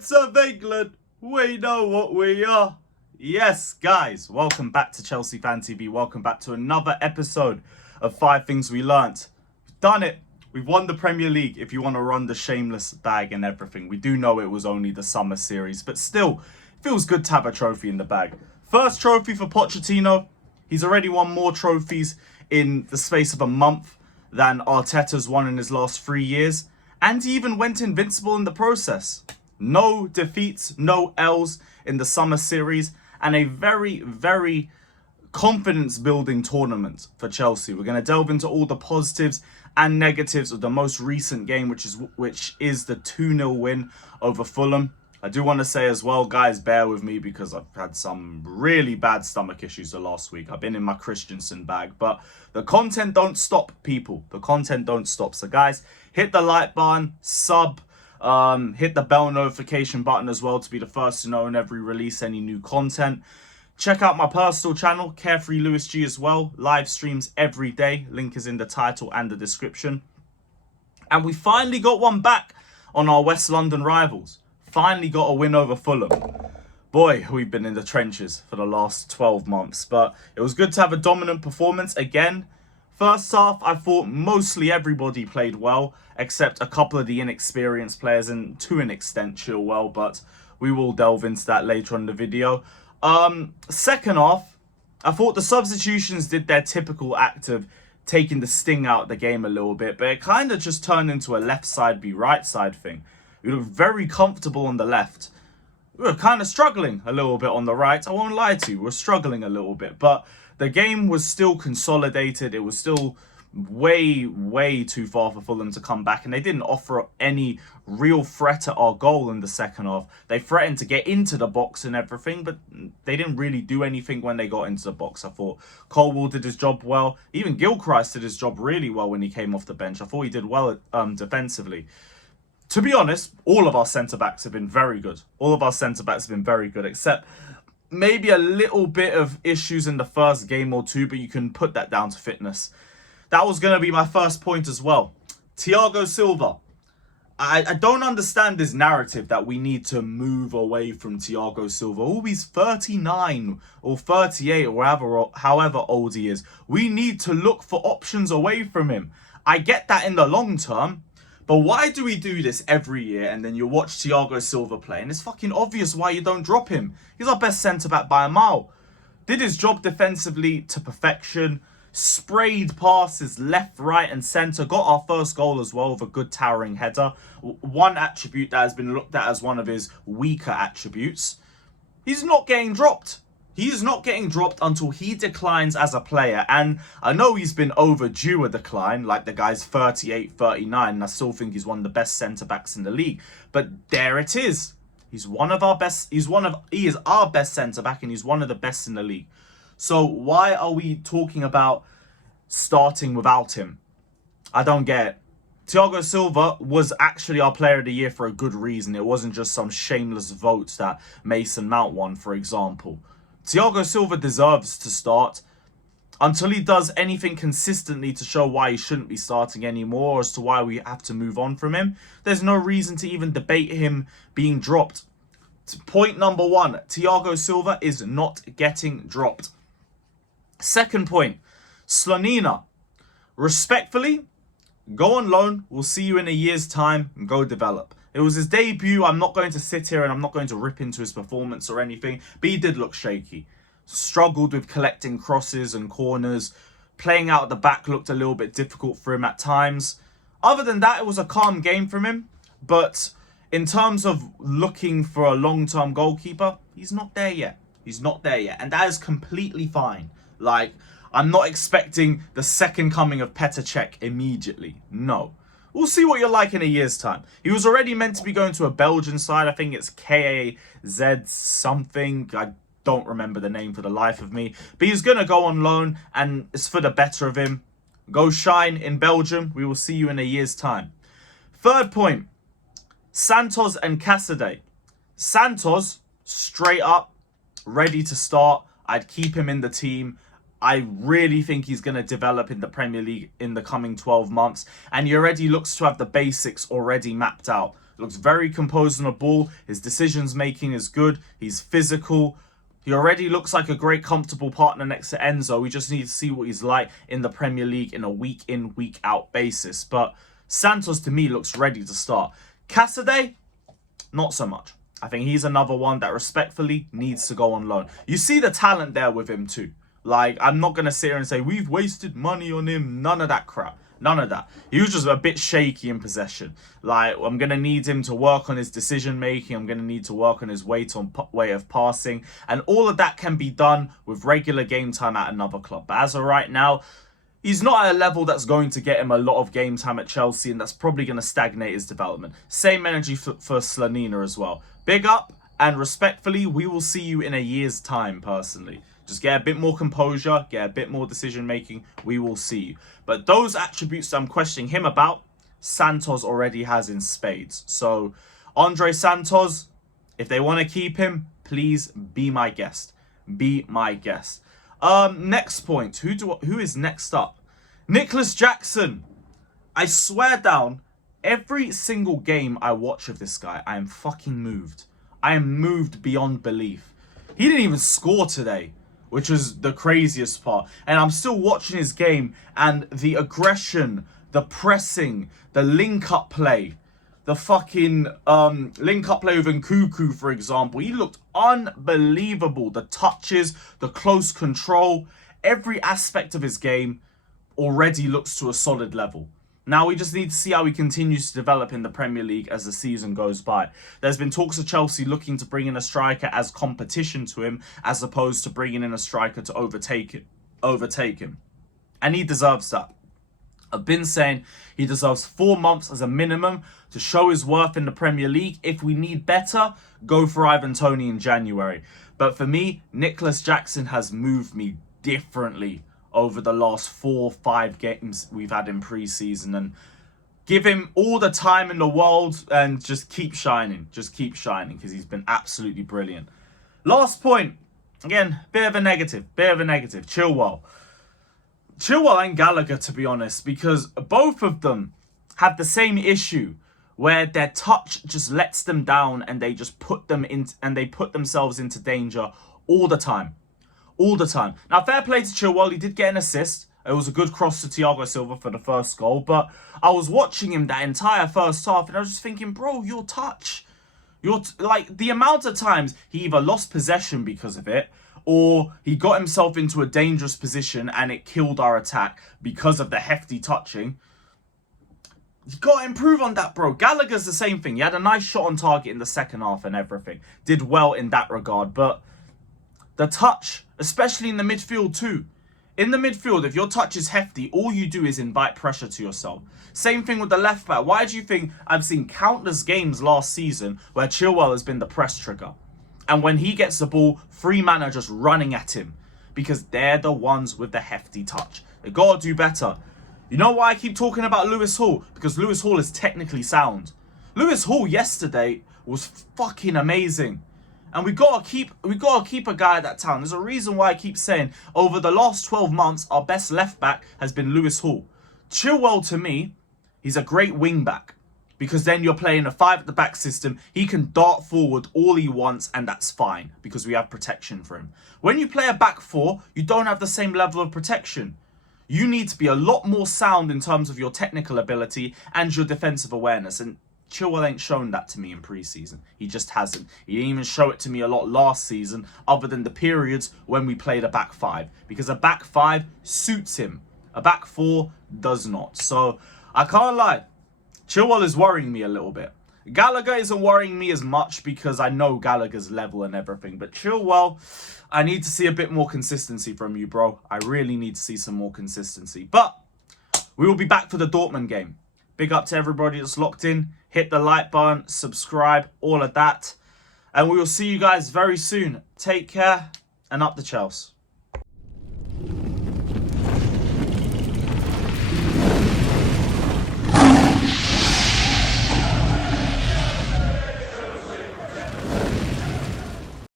Giants of England, we know what we are. Yes, guys, welcome back to Chelsea Fan TV. Welcome back to another episode of 5 Things We Learnt. We've done it. We've won the Premier League, if you want to run the shameless bag and everything. We do know it was only the summer series, but still, it feels good to have a trophy in the bag. First trophy for Pochettino. He's already won more trophies in the space of a month than Arteta's won in his last 3 years. And he even went invincible in the process. No defeats, no L's in the summer series, and a very, very confidence-building tournament for Chelsea. We're going to delve into all the positives and negatives of the most recent game, which is the 2-0 win over Fulham. I do want to say as well, guys, bear with me because I've had some really bad stomach issues the last week. I've been in my Christensen bag, but the content don't stop, people. The content don't stop. So, guys, hit the like button, sub, hit the bell notification button as well to be the first to know whenever we release any new content. Check out my personal channel, Carefree Lewis G as well. Live streams every day. Link is in the title and the description. And we finally got one back on our West London rivals. Finally got a win over Fulham. Boy, we've been in the trenches for the last 12 months. But it was good to have a dominant performance again. First half, I thought mostly everybody played well, except a couple of the inexperienced players and to an extent Chilwell, but we will delve into that later on in the video. Second half, I thought the substitutions did their typical act of taking the sting out of the game a little bit, but it kind of just turned into a left side be right side thing. We looked very comfortable on the left. We were kind of struggling a little bit on the right. I won't lie to you, we were struggling a little bit, but the game was still consolidated. It was still way too far for Fulham to come back, and they didn't offer any real threat at our goal in the second half. They threatened to get into the box and everything, but they didn't really do anything when they got into the box. I thought Chilwell did his job well. Even Gilchrist did his job really well when he came off the bench. I thought he did well defensively. To be honest, all of our centre-backs have been very good. All of our centre-backs have been very good, except maybe a little bit of issues in the first game or two, but you can put that down to fitness. That was going to be my first point as well. Thiago Silva. I don't understand this narrative that we need to move away from Thiago Silva. Oh, he's 39 or 38 or however old he is. We need to look for options away from him. I get that in the long term. But why do we do this every year and then you watch Thiago Silva play and it's fucking obvious why you don't drop him? He's our best centre-back by a mile. Did his job defensively to perfection. Sprayed passes left, right and centre. Got our first goal as well with a good towering header. One attribute that has been looked at as one of his weaker attributes. He's not getting dropped. He is not getting dropped until he declines as a player. And I know he's been overdue a decline, like the guy's 38, 39. And I still think he's one of the best centre-backs in the league. But there it is. He's one of our best. He is our best centre-back and he's one of the best in the league. So why are we talking about starting without him? I don't get it. Thiago Silva was actually our player of the year for a good reason. It wasn't just some shameless votes that Mason Mount won, for example. Thiago Silva deserves to start until he does anything consistently to show why he shouldn't be starting anymore, or as to why we have to move on from him. There's no reason to even debate him being dropped. Point number one, Thiago Silva is not getting dropped. Second point, Slonina. Respectfully, go on loan. We'll see you in a year's time and go develop. It was his debut. I'm not going to sit here and I'm not going to rip into his performance or anything, but he did look shaky. Struggled with collecting crosses and corners. Playing out at the back looked a little bit difficult for him at times. Other than that, it was a calm game from him. But in terms of looking for a long-term goalkeeper, he's not there yet. He's not there yet. And that is completely fine. Like, I'm not expecting the second coming of Petr Cech immediately. No. We'll see what you're like in a year's time. He was already meant to be going to a Belgian side. I think it's KAZ something. I don't remember the name for the life of me. But he's going to go on loan and it's for the better of him. Go shine in Belgium. We will see you in a year's time. Third point. Santos and Casadei. Santos, straight up, ready to start. I'd keep him in the team. I really think he's going to develop in the Premier League in the coming 12 months. And he already looks to have the basics already mapped out. Looks very composed on the ball. His decisions making is good. He's physical. He already looks like a great, comfortable partner next to Enzo. We just need to see what he's like in the Premier League in a week-in, week-out basis. But Santos, to me, looks ready to start. Cassidy, not so much. I think he's another one that respectfully needs to go on loan. You see the talent there with him too. Like, I'm not going to sit here and say, we've wasted money on him. None of that crap. None of that. He was just a bit shaky in possession. Like, I'm going to need him to work on his decision-making. I'm going to need to work on his way of passing. And all of that can be done with regular game time at another club. But as of right now, he's not at a level that's going to get him a lot of game time at Chelsea. And that's probably going to stagnate his development. Same energy for Slanina as well. Big up. And respectfully, we will see you in a year's time, personally. Just get a bit more composure, get a bit more decision-making. We will see you. But those attributes that I'm questioning him about, Santos already has in spades. So, Andre Santos, if they want to keep him, please be my guest. Be my guest. Next point. Who is next up? Nicholas Jackson. I swear down, every single game I watch of this guy, I am fucking moved. I am moved beyond belief. He didn't even score today, which was the craziest part. And I'm still watching his game, and the aggression, the pressing, the link-up play, the fucking link-up play with Nkuku, for example. He looked unbelievable. The touches, the close control, every aspect of his game already looks to a solid level. Now we just need to see how he continues to develop in the Premier League as the season goes by. There's been talks of Chelsea looking to bring in a striker as competition to him, as opposed to bringing in a striker to overtake him. And he deserves that. I've been saying he deserves 4 months as a minimum to show his worth in the Premier League. If we need better, go for Ivan Toney in January. But for me, Nicholas Jackson has moved me differently over the last 4 or 5 games we've had in pre-season, and give him all the time in the world and just keep shining. Just keep shining, because he's been absolutely brilliant. Last point, again, bit of a negative. Chilwell and Gallagher, to be honest, because both of them have the same issue where their touch just lets them down, and they just put themselves into danger all the time. All the time. Now, fair play to Chilwell. He did get an assist. It was a good cross to Thiago Silva for the first goal. But I was watching him that entire first half, and I was just thinking, bro, your touch. Like, the amount of times he either lost possession because of it, or he got himself into a dangerous position and it killed our attack because of the hefty touching. You got to improve on that, bro. Gallagher's the same thing. He had a nice shot on target in the second half and everything. Did well in that regard. But the touch, especially in the midfield too. In the midfield, if your touch is hefty, all you do is invite pressure to yourself. Same thing with the left back. Why do you think I've seen countless games last season where Chilwell has been the press trigger? And when he gets the ball, 3 men are just running at him. Because they're the ones with the hefty touch. They got to do better. You know why I keep talking about Lewis Hall? Because Lewis Hall is technically sound. Lewis Hall yesterday was fucking amazing. And we gotta keep a guy at that town. There's a reason why I keep saying over the last 12 months, our best left back has been Lewis Hall. Chilwell, to me, he's a great wing back, because then you're playing a 5 at the back system. He can dart forward all he wants, and that's fine because we have protection for him. When you play a back 4, you don't have the same level of protection. You need to be a lot more sound in terms of your technical ability and your defensive awareness. And Chilwell ain't shown that to me in pre-season. He just hasn't. He didn't even show it to me a lot last season, other than the periods when we played a back 5. Because a back 5 suits him. A back 4 does not. So, I can't lie. Chilwell is worrying me a little bit. Gallagher isn't worrying me as much because I know Gallagher's level and everything. But Chilwell, I need to see a bit more consistency from you, bro. I really need to see some more consistency. But we will be back for the Dortmund game. Big up to everybody that's locked in. Hit the like button, subscribe, all of that. And we will see you guys very soon. Take care, and up the Chelsea.